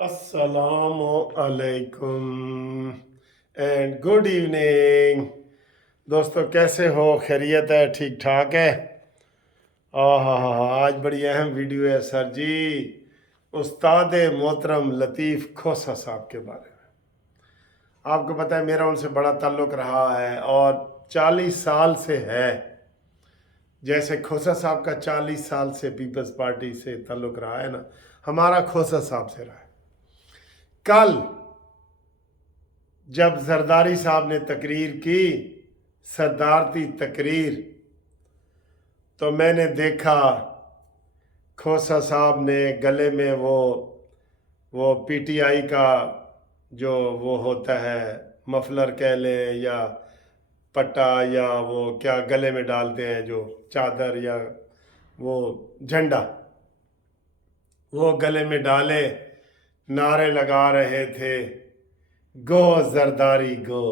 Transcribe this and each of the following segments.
अस्सलामु अलैकुम and good evening. दोस्तों कैसे हो? खैरियत है? ठीक ठाक है? आज बड़ी अहम वीडियो है सर जी, उस्ताद मोहतरम लतीफ़ खोसा साहब के बारे में। आपको पता है मेरा उनसे बड़ा ताल्लुक़ रहा है और 40 साल से है। जैसे खोसा साहब का 40 साल से पीपल्स पार्टी से ताल्लुक़ रहा है ना, हमारा खोसा साहब से रहा है। कल जब जरदारी साहब ने तकरीर की, सदारती तकरीर, तो मैंने देखा खोसा साहब ने गले में वो पीटीआई का जो वो होता है, मफलर कह लें या पट्टा या वो क्या गले में डालते हैं, जो चादर या वो झंडा, वो गले में डाले नारे लगा रहे थे, गो जरदारी गो,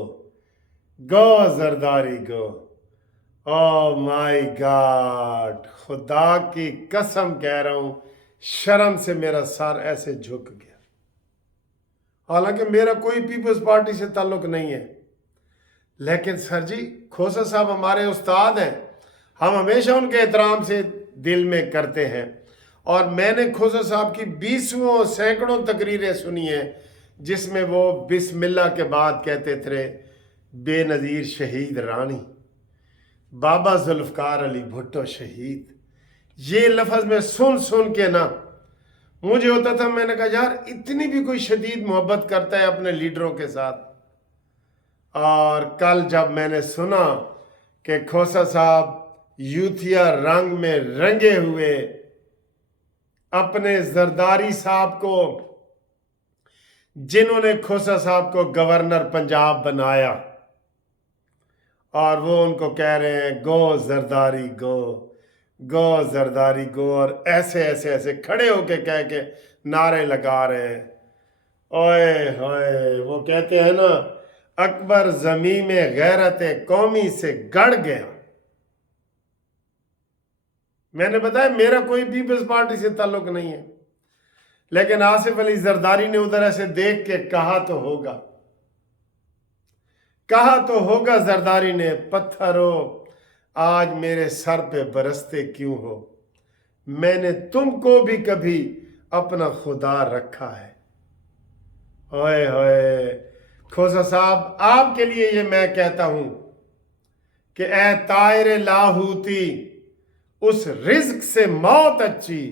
गो जरदारी गो। ओ माय गॉड, खुदा की कसम कह रहा हूं, शर्म से मेरा सर ऐसे झुक गया। हालांकि मेरा कोई पीपल्स पार्टी से ताल्लुक नहीं है, लेकिन सर जी खोसा साहब हमारे उस्ताद हैं, हम हमेशा उनके एहतराम से दिल में करते हैं। और मैंने खोसा साहब की 20 सैकड़ों तकरीरें सुनी हैं जिसमें वो बिस्मिल्लाह के बाद कहते थे, बेनज़ीर शहीद रानी, बाबा जुल्फ़कार अली भुट्टो शहीद। ये लफ्ज़ में सुन सुन के ना मुझे होता था, मैंने कहा यार इतनी भी कोई शदीद मोहब्बत करता है अपने लीडरों के साथ। और कल जब मैंने सुना कि खोसा साहब यूथिया रंग में रंगे हुए अपने जरदारी साहब को, जिन्होंने खोसा साहब को गवर्नर पंजाब बनाया, और वो उनको कह रहे हैं गो जरदारी गो, गो जरदारी गो, और ऐसे ऐसे ऐसे खड़े होके कह के नारे लगा रहे हैं। ओए होए, वो कहते हैं ना, अकबर जमी में गैरत कौमी से गड़ गया। मैंने बताया मेरा कोई पीपल्स पार्टी से ताल्लुक नहीं है, लेकिन आसिफ अली जरदारी ने उधर ऐसे देख के कहा तो होगा, कहा तो होगा जरदारी ने, पत्थरों आज मेरे सर पे बरसते क्यों हो, मैंने तुमको भी कभी अपना खुदा रखा है। ओए होए, खोसा साहब आपके लिए ये मैं कहता हूं कि ए तायरे लाहूती, उस रिज्क से मौत अच्छी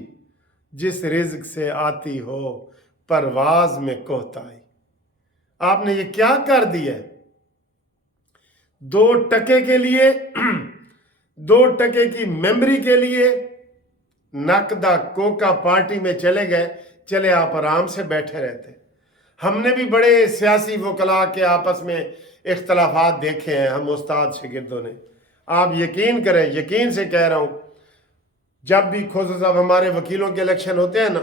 जिस रिज्क से आती हो परवाज में कोताही। आपने ये क्या कर दिया? 2 टके के लिए 2 टके की मेमोरी के लिए नकदा कोका पार्टी में चले गए। चले आप आराम से बैठे रहते। हमने भी बड़े सियासी वकला के आपस में इख्तलाफात देखे हैं, हम उस्ताद शागिर्दों ने। आप यकीन करें, यकीन से कह रहा हूं, जब भी खोसा साहब हमारे वकीलों के इलेक्शन होते हैं ना,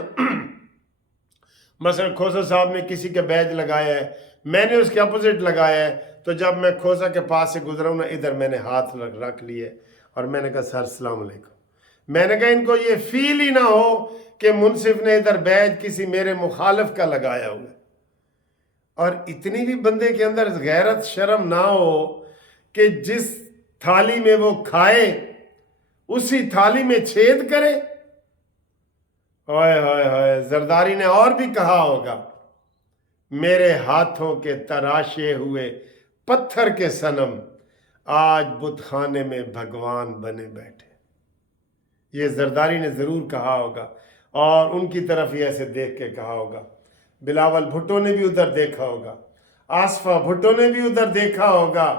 मसलन खोसा साहब ने किसी के बैज लगाया है, मैंने उसके अपोजिट लगाया है, तो जब मैं खोसा के पास से गुजरा हूं ना, इधर मैंने हाथ रख लिए और मैंने कहा सर अस्सलाम वालेकुम। मैंने कहा इनको ये फील ही ना हो कि मुनसिफ ने इधर बैज किसी मेरे मुखालिफ का लगाया हुआ। और इतनी भी बंदे के अंदर गैरत शर्म ना हो कि जिस थाली में वो खाए उसी थाली में छेद करे। ओए होए होए, जरदारी ने और भी कहा होगा, मेरे हाथों के तराशे हुए पत्थर के सनम आज बुतखाने में भगवान बने बैठे। ये जरदारी ने जरूर कहा होगा और उनकी तरफ ही ऐसे देख के कहा होगा। बिलावल भुट्टो ने भी उधर देखा होगा, आसफा भुट्टो ने भी उधर देखा होगा।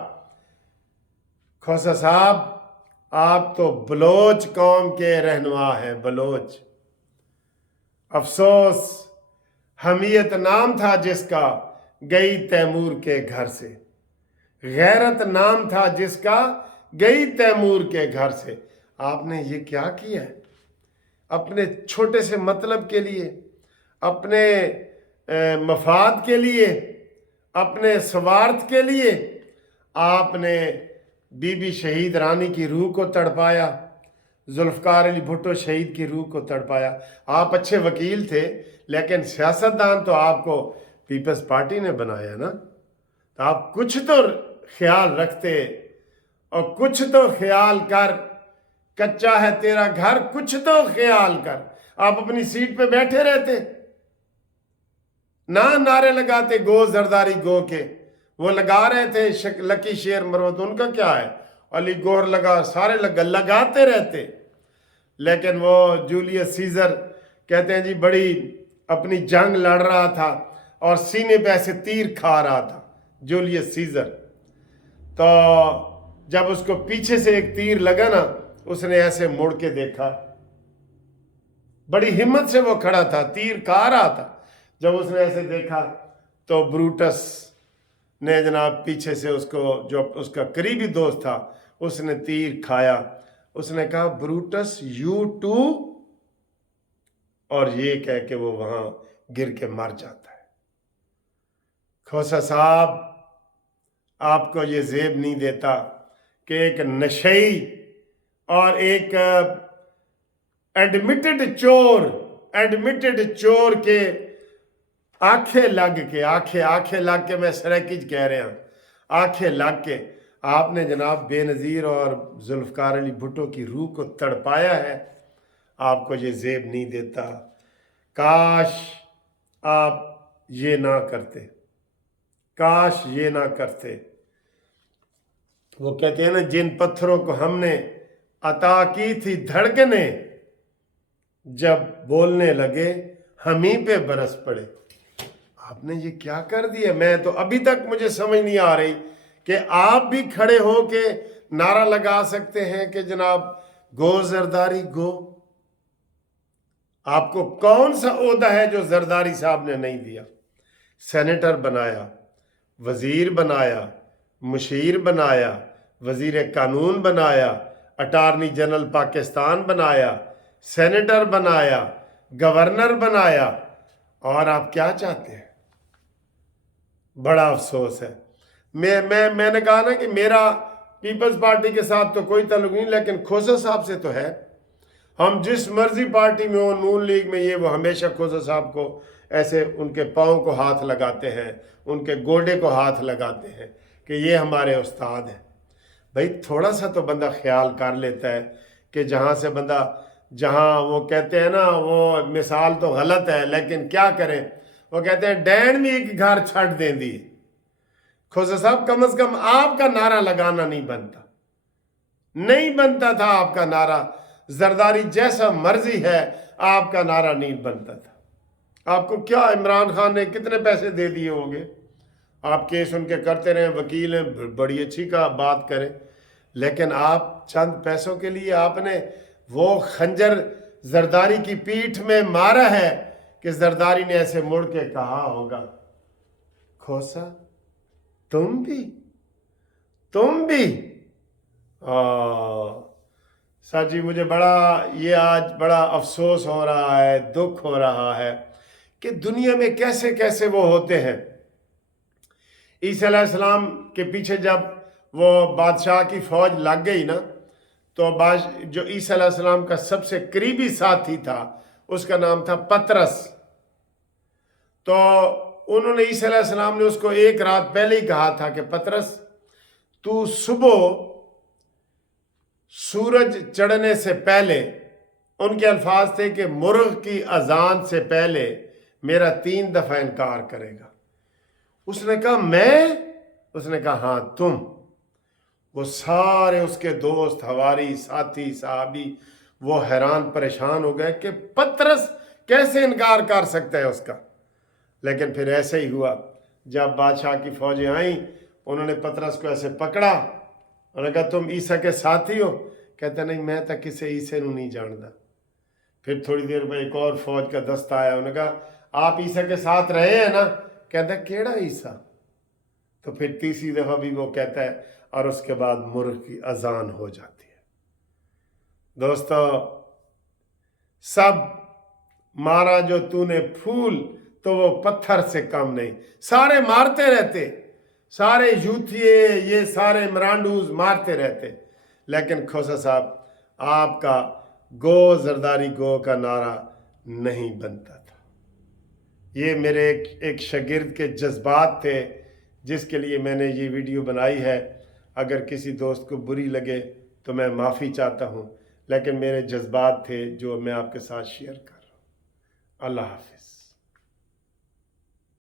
खोसा साहब आप तो बलोच कौम के रहनुमा हैं, बलोच। अफसोस हमीयत नाम था जिसका, गई तैमूर के घर से। गैरत नाम था जिसका, गई तैमूर के घर से। आपने ये क्या किया है? अपने छोटे से मतलब के लिए, अपने मफाद के लिए, अपने स्वार्थ के लिए आपने बीबी शहीद रानी की रूह को तड़पाया, जुल्फ़िकार अली भुट्टो शहीद की रूह को तड़पाया। आप अच्छे वकील थे, लेकिन सियासतदान तो आपको पीपल्स पार्टी ने बनाया ना, तो आप कुछ तो ख्याल रखते, और कुछ तो ख्याल कर। कच्चा है तेरा घर, कुछ तो ख्याल कर। आप अपनी सीट पे बैठे रहते ना, नारे लगाते गो जरदारी गो के। वो लगा रहे थे लकी शेर मरवत, उनका क्या है, अली गोहर लगा, सारे लगाते रहते। लेकिन वो जूलियस सीजर कहते हैं जी बड़ी अपनी जंग लड़ रहा था और सीने पे ऐसे तीर खा रहा था जूलियस सीजर। तो जब उसको पीछे से एक तीर लगा ना, उसने ऐसे मुड़ के देखा, बड़ी हिम्मत से वो खड़ा था, तीर खा रहा था। जब उसने ऐसे देखा तो ब्रूटस ने जनाब पीछे से उसको, जो उसका करीबी दोस्त था, उसने तीर खाया। उसने कहा ब्रूटस यू टू, और ये कह के वो वहां गिर के मर जाता है। खोसा साहब, आपको ये जेब नहीं देता कि एक नशई और एक एडमिटेड चोर के आंखें लग के मैं सराकिज कह रहा हूं, आंखें लग के आपने जनाब बेनज़ीर और जुल्फ़िकार अली भुट्टो की रूह को तड़पाया है। आपको ये जेब नहीं देता। काश आप ये ना करते, काश ये ना करते। वो कहते हैं ना, जिन पत्थरों को हमने अता की थी धड़कने, जब बोलने लगे हम ही पे बरस पड़े। आपने ये क्या कर दिया? मैं तो अभी तक मुझे समझ नहीं आ रही कि आप भी खड़े हो के नारा लगा सकते हैं कि जनाब गो जरदारी गो। आपको कौन सा ओहदा है जो जरदारी साहब ने नहीं दिया? सेनेटर बनाया, वजीर बनाया, मुशीर बनाया, वजीर कानून बनाया, अटार्नी जनरल पाकिस्तान बनाया, सेनेटर बनाया, गवर्नर बनाया, और आप क्या चाहते हैं? बड़ा अफसोस है। मैंने कहा ना कि मेरा पीपल्स पार्टी के साथ तो कोई ताल्लुक नहीं, लेकिन खोसा साहब से तो है। हम जिस मर्जी पार्टी में हो, नून लीग में, ये वो, हमेशा खोसा साहब को ऐसे उनके पाँव को हाथ लगाते हैं, उनके गोडे को हाथ लगाते हैं कि ये हमारे उस्ताद हैं। भाई थोड़ा सा तो बंदा ख्याल कर लेता है कि जहाँ वो कहते हैं ना, वो मिसाल तो गलत है लेकिन क्या करें, वो कहते हैं डैन भी एक घर छड़ दें दी। खोसा साहब, कम से कम आपका नारा लगाना नहीं बनता था आपका नारा। जरदारी जैसा मर्जी है, आपका नारा नहीं बनता था। आपको क्या इमरान खान ने कितने पैसे दे दिए होंगे? आप केस उनके करते रहे, वकील हैं, बड़ी अच्छी का बात करें, लेकिन आप चंद पैसों के लिए आपने वो खंजर जरदारी की पीठ में मारा है कि जरदारी ने ऐसे मुड़ के कहा होगा, खोसा तुम भी। सर जी, मुझे आज बड़ा अफसोस हो रहा है, दुख हो रहा है कि दुनिया में कैसे कैसे वो होते हैं। ईसा अलैहिस्सलाम के पीछे जब वो बादशाह की फौज लग गई ना, तो जो ईसा अलैहिस्सलाम का सबसे करीबी साथी था, उसका नाम था पतरस। तो उन्होंने ईसा अलैहिस्सलाम ने उसको एक रात पहले ही कहा था कि पतरस, तू सुबह सूरज चढ़ने से पहले, उनके अल्फाज थे कि मुर्ग की अजान से पहले मेरा 3 दफा इनकार करेगा। उसने कहा मैं? उसने कहा हाँ तुम। वो सारे उसके दोस्त, हवारी, साथी, साहबी, वो हैरान परेशान हो गए कि पतरस कैसे इनकार कर सकता है उसका। लेकिन फिर ऐसे ही हुआ, जब बादशाह की फौजें आई, उन्होंने पतरस को ऐसे पकड़ा, उन्होंने कहा तुम ईसा के साथी हो? कहते नहीं, मैं तो किसी ईसे को नहीं जानता। फिर थोड़ी देर में एक और फौज का दस्ता आया, उन्होंने कहा आप ईसा के साथ रहे हैं ना? कहता केड़ा ईसा? तो फिर तीसरी दफा भी वो कहता है, और उसके बाद मुर्ग की अजान हो जाती है। दोस्तों, सब मारा जो तूने फूल, तो वो पत्थर से कम नहीं। सारे मारते रहते, सारे यूथिये, ये सारे मरांडूज मारते रहते, लेकिन खोसा साहब, आपका گو زرداری گو کا نعرہ نہیں بنتا تھا۔ یہ میرے ایک شاگرد کے جذبات تھے جس کے لیے میں نے یہ ویڈیو بنائی ہے۔ اگر کسی دوست کو بری لگے تو میں معافی چاہتا ہوں، لیکن میرے جذبات تھے جو میں آپ کے ساتھ شیئر کر رہا ہوں۔ اللہ حافظ۔